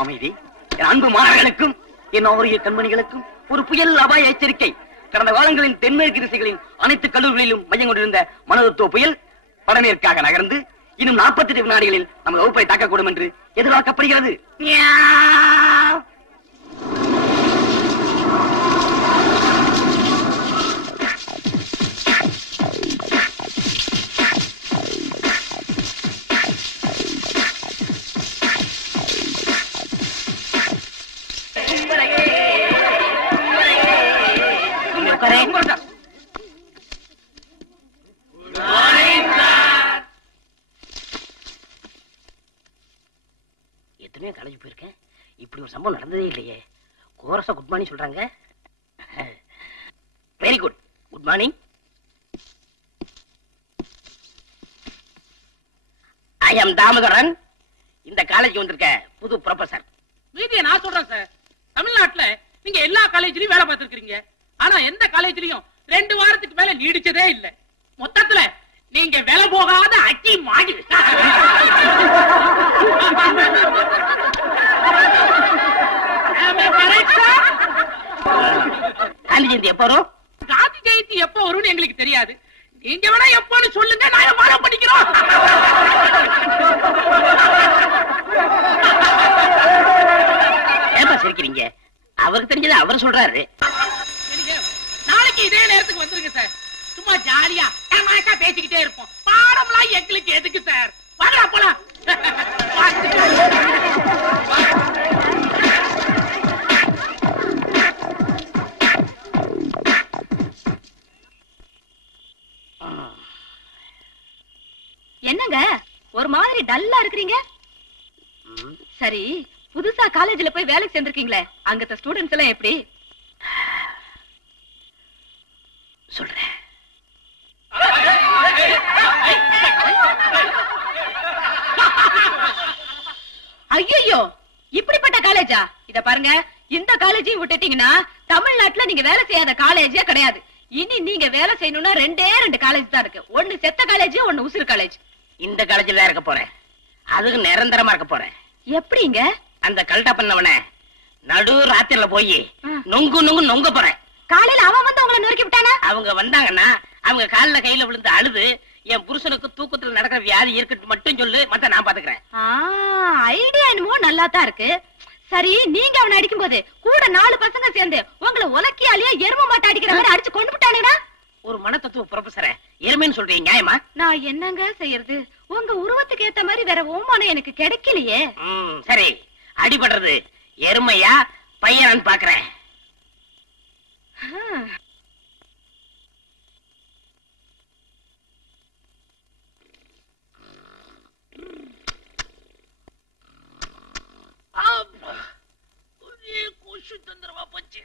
அமைதி. என் அன்பு மாணவர்களுக்கும் என் ஆரிய கண்மணிகளுக்கும் ஒரு புயல் அபாய எச்சரிக்கை. கடந்த காலங்களில் தென்மேற்கு திசைகளின் அனைத்து கல்லூரிகளிலும் மையம் கொண்டிருந்த மனதத்துவ புயல் வடமேற்காக நகர்ந்து இன்னும் 48 வினாடிகளில் நமது வகுப்பை தாக்கக்கூடும் என்று எதிர்பார்க்கப்படுகிறது. எத்தனையோ காலேஜ் போயிருக்கேன், இப்படி ஒரு சம்பவம் நடந்ததே இல்லையே. கோரஸா குட் மார்னிங் சொல்றாங்க. Very good. Good morning. I am Damodaran. இந்த காலேஜ் வந்திருக்க புது ப்ரொஃபசர். மீதியை நான் சொல்றேன் சார். தமிழ்நாட்டுல நீங்க எல்லா காலேஜ்லயும் வேலை பார்த்திருக்கீங்க. ஆனா எந்த காலேஜ்லயும் 2 வாரத்துக்கு மேல நீடிச்சதே இல்ல. மொத்தத்துல நீங்க வேலை போகாத அச்சி மாடி. காந்தி ஜெயந்தி எப்போ வரும்? காந்தி ஜெயந்தி எப்போ வரும்னு எங்களுக்கு தெரியாது. நீங்க வேணா எப்போன்னு சொல்லுங்க, நாங்க ஃபாலோ பண்ணிக்கிறோம். ஏப்பா சிரிக்கிறீங்க? அவருக்கு தெரிஞ்சது அவர் சொல்றாரு. நாளைக்கு இதே நேரத்துக்கு வந்துருங்க சார். சும்மா ஜாலியா பேசிக்கிட்டே இருப்போம். பாடம்லாம் எங்களுக்கு எதுக்கு சார்? வாங்கடா போலாம். என்னங்க ஒரு மாதிரி டல்லா இருக்கிறீங்க? சரி, புதுசா காலேஜ்ல போய் வேலைக்கு சேர்ந்திருக்கீங்களே, அங்கத்த ஸ்டூடெண்ட்ஸ் எல்லாம் எப்படி? சொல்றேன். ஐயோ, இப்படிப்பட்ட காலேஜா? இத பாருங்க, இந்த காலேஜையும் விட்டுட்டீங்கன்னா தமிழ்நாட்டுல நீங்க வேலை செய்யாத காலேஜே கிடையாது. இனி நீங்க வேலை செய்யணும்னா 2 காலேஜ் தான் இருக்கு. ஒன்னு செத்த காலேஜ், ஒன்னு உசுறு காலேஜ். இந்த காலேஜ்ல இருக்க போறேன், அதுக்கு நிரந்தரமா இருக்க போறேன். எப்படிங்க? அந்த கல்ட்டா பண்ணவன நடு ராத்திரில போய் நொங்கு நொங்க போறேன். காலையில அவன் வந்து உங்களை நொறுக்கி விட்டானா? அவங்க வந்தாங்கன்னா அவங்க கால்ல கையில விழுந்து அழுது, என் புருஷனுக்கு தூக்கத்துல நடக்கிற வியாதி இருக்கட்டும் மட்டும் சொல்லு, மத்த நான் பாத்துக்கிறேன். ஐடியா என்னமோ நல்லா தான் இருக்கு. சரி, நீங்க அவனை அடிக்கும் போது கூட 4 பசங்க சேர்ந்து உங்களை உலக்கியாலேயே எரும மாட்ட அடிக்கிற மாதிரி அடிச்சு கொண்டு விட்டானுடா. ஒரு மனத்தத்துவ ப்ரொஃபசரை எருமைன்னு சொல்றீங்க, நியாயமா? நான் என்னங்க செய்யறது? உங்க உருவத்துக்கு ஏத்த மாதிரி வேற ஓமானம் எனக்கு கிடைக்கலையே. சரி, அடிபடுறது எருமையா பையனான்னு பாக்குறேன். கொசு தந்திரமா போச்சு.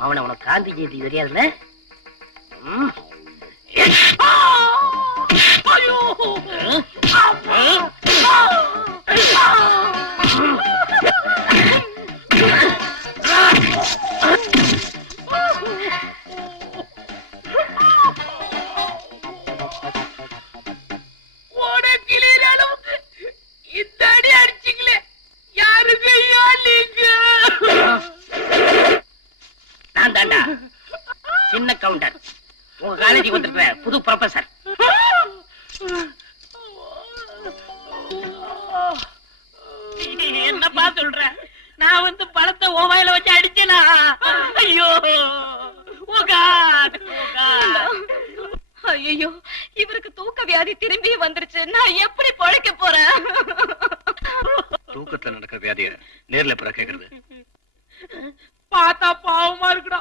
அவனை உனக்கு காந்தி ஜெயந்தி தெரியாதுல்ல? இந்த அடி அடிச்சிங்களே, யாருக்கு? நான் தாண்டா சின்ன கவுண்டர், உங்க காலேஜுக்கு வந்திருக்கிற புது ப்ரொஃபசர். என்னப்பா சொல்ற? நான் வந்து பழத்தை ஓவாயில வச்சு அடிச்சேனா? ஐயோ, ஐயோ, இவருக்கு தூக்க வியாதி திரும்பி வந்துருச்சு. நான் எப்படி பொழைக்க போறேன்? தூக்கத்துல நடக்கிற வியாதிய நேர்ல எப்ப கேக்குறது? பார்த்தா பாவமா இருக்குடா.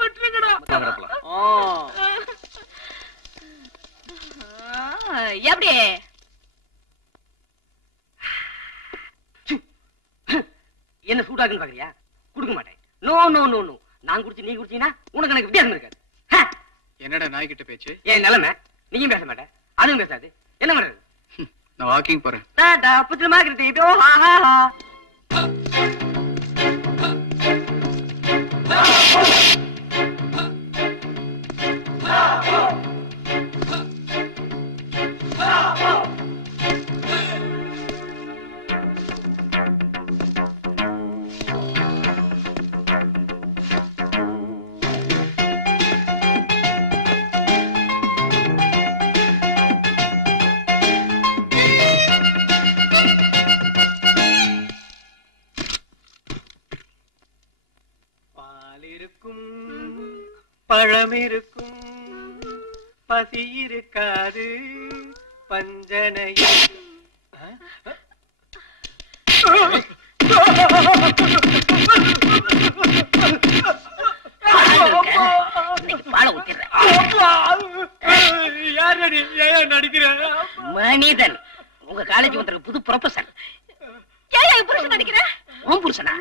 விட்டுருங்கடா. எப்படி என்ன சூடாக்குன்னு பாக்குறியா? குடுக்க மாட்டேன். No no no no. நான் குடிச்சு நீ குடிச்சீங்கன்னா உனக்கு எனக்கு வித்தியாசம் இருக்காது. என்னடா நாய்கிட்ட பேச்சு? ஏன் நிலைமை? நீயும் பேச மாட்டேன், அதுவும் பேசாது. என்ன பண்றது? நான் வாக்கிங் போறேன். டாடா புத்திரமா கிட்டோ ஹா ஹா ஹா. பழம் இருக்கும், பசி இருக்காது, பஞ்சனையில் மனிதன் உங்க காலேஜ் வந்திருக்க புது ப்ரொஃபசர். புருஷன் நடிக்கிறேன். உன் புருஷனா?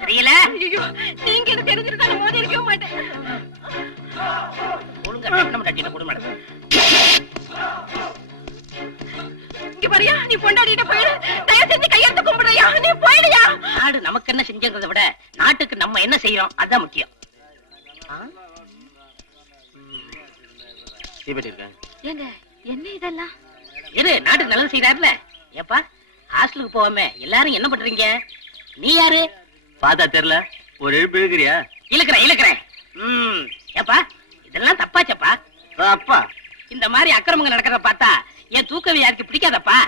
தெரியல. நீங்க எனக்கு தெரிஞ்சிருந்தா மோதி இருக்கவே மாட்டேன். ஒழுங்கா நம்ம டட்டின குடும்பம் நடக்குது. இங்க பாரியா, நீ பொண்டாடிட்ட போயிடு. தயவு செஞ்சு கையெழுத்து கும்பிடுறியா? நீ போயிடுயா. நாடு நமக்கு என்ன செஞ்சங்கிறத விட நாட்டுக்கு நம்ம என்ன செய்யறோம் அதான் முக்கியம். ஏங்க என்ன இதெல்லாம்? இரு, நாட்டுக்கு நல்லது செய்யறாருல. ஏப்பா ஹாஸ்டலுக்கு போவாம எல்லாரும் என்ன பண்றீங்க? நீ யாரு? பார்த்தா தெரியல. ஒரு எழுப்பு இருக்கிறியா? இழுக்கிறேன். ஏப்பா இதெல்லாம் தப்பாச்சப்பா. அப்பா இந்த மாதிரி அக்கிரமங்க நடக்கிறத பார்த்தா என் தூக்கம் யாருக்கு பிடிக்காதப்பா.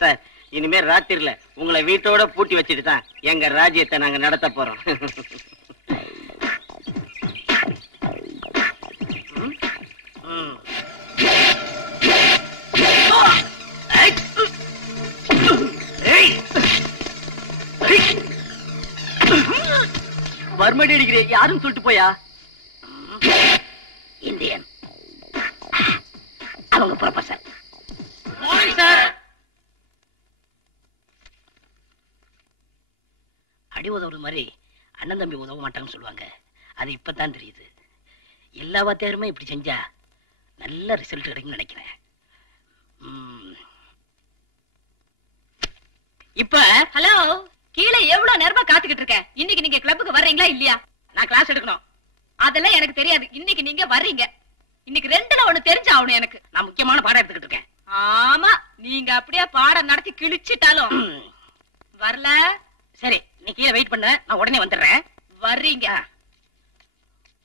சார், இனிமே ராத்திரில உங்களை வீட்டோட பூட்டி வச்சுட்டு தான் எங்க ராஜ்யத்தை நாங்க நடத்த போறோம். மறுபடி அடிக்கிறேன். யாரும் சொல்லிட்டு போயா? இந்தியன் அவங்க ப்ரொஃபசர். அடி உதவுற மாதிரி அண்ணன் தம்பி உதவ மாட்டாங்கன்னு சொல்லுவாங்க. அது இப்பதான் தெரியுது. எல்லா வாத்தியாருமே இப்படி செஞ்சா நல்ல ரிசல்ட் கிடைக்கும்னு நினைக்கிறேன். இப்ப ஹலோ, கீழே எவ்வளவு நேரமா காத்துக்கிட்டு இருக்கேன். இன்னைக்கு நீங்க கிளப்புக்கு வர்றீங்களா இல்லையா? நான் கிளாஸ் எடுக்கணும். அதெல்லாம் எனக்கு தெரியாது. இன்னைக்கு நீங்க வர்றீங்க. இன்னைக்கு ரெண்டுல ஒண்ணு தெரிஞ்சாகணும் எனக்கு. நான் முக்கியமான பாடம் எடுத்துக்கிட்டு இருக்கேன். ஆமா, நீங்க அப்படியே பாடம் நடத்தி கிழிச்சிட்டாலும் வரல. சரி, நீ கீழே வெயிட் பண்ண, நான் உடனே வந்துடுறேன். வர்றீங்க.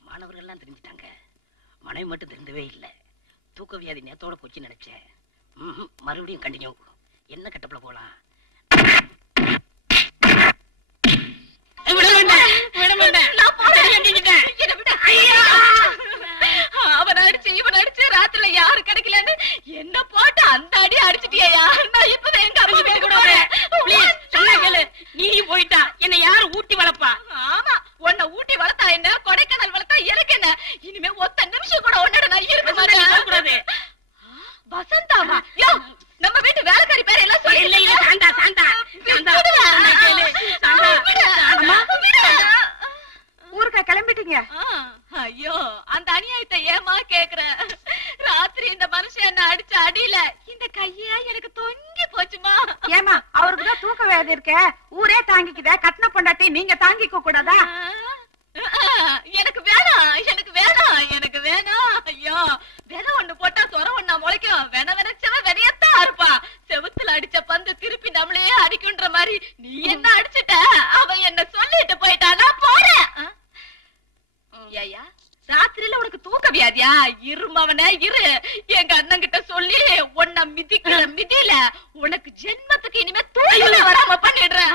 மாணவர்கள் எல்லாம் தெரிஞ்சுட்டாங்க, மனைவி மட்டும் தெரிந்தவே இல்லை. தூக்க வியாதி நேத்தோட போச்சு நினைச்சேன். மறுபடியும் கண்டினியூ. என்ன கட்டப்புல போலாம்? அவன் அடிச்சு இவன் அடிச்சு ராத்திரில யாரு கிடைக்கலன்னு என்ன போட்டு அந்த அடி அடிச்சுட்டியா? நான் இப்பதான் எங்க அம்மா கூட நீ போயிட்டா என்ன யாரு ஊட்டி வளர்ப்பா? ஆமா, உன்னை ஊட்டி வளர்த்தா என்ன, கொடைக்கானல் வளர்த்தா எனக்கு என்ன? இனிமே ஒத்த நிமிஷம் கூட உன்னோட நான் இருக்க மாட்டேன். வசந்தாமா? யோ, நம்ம வீட்டு வேலைக்காரி பேர் எல்லாம் சொல்லி இல்ல சாந்தா சாந்தா ஊருக்கா கிளம்பிட்டீங்க? ஐயோ, அந்த அநியாயத்தை ஏமா கேக்குற? ராத்திரி இந்த மனுஷன் என்ன அடிச்ச அடியில இந்த கையா எனக்கு தொங்கி போச்சுமா. ஏமா, அவருக்குதான் தூக்க வியாதி இருக்க, ஊரே தாங்கிக்குத, கட்டின பொண்டாட்டி நீங்க தாங்கிக்க கூடாதா? எனக்கு வேணாம், எனக்கு வேணாம், எனக்கு வேணாம். ஐயோ, விதை ஒண்ணு போட்டா சொர ஒண்ணா முளைக்கும். வினைச்சவன் விதையத்தான் இருப்பா. செவுத்துல அடிச்ச பந்து திருப்பி நம்மளையே அடிக்குன்ற மாதிரி நீ என்ன அடிச்சுட்ட? அவன் என்ன சொல்லிட்டு போயிட்டா, நான் போறேன். ஐயா, ராத்திரில உனக்கு தூக்க வியாதியா? இருமவன இரு, எங்க அண்ணன் கிட்ட சொல்லி உன்னை மிதிக்கிற மிதியில உனக்கு ஜென்மத்துக்கு இனிமே தூக்கமே வராம பண்ணிடுறேன்.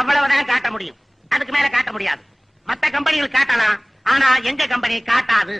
அவ்வளவுதான் காட்ட முடியும், அதுக்கு மேல காட்ட முடியாது. மத்த கம்பெனிகள் காட்டலாம், ஆனா எங்க கம்பெனி காட்டாது.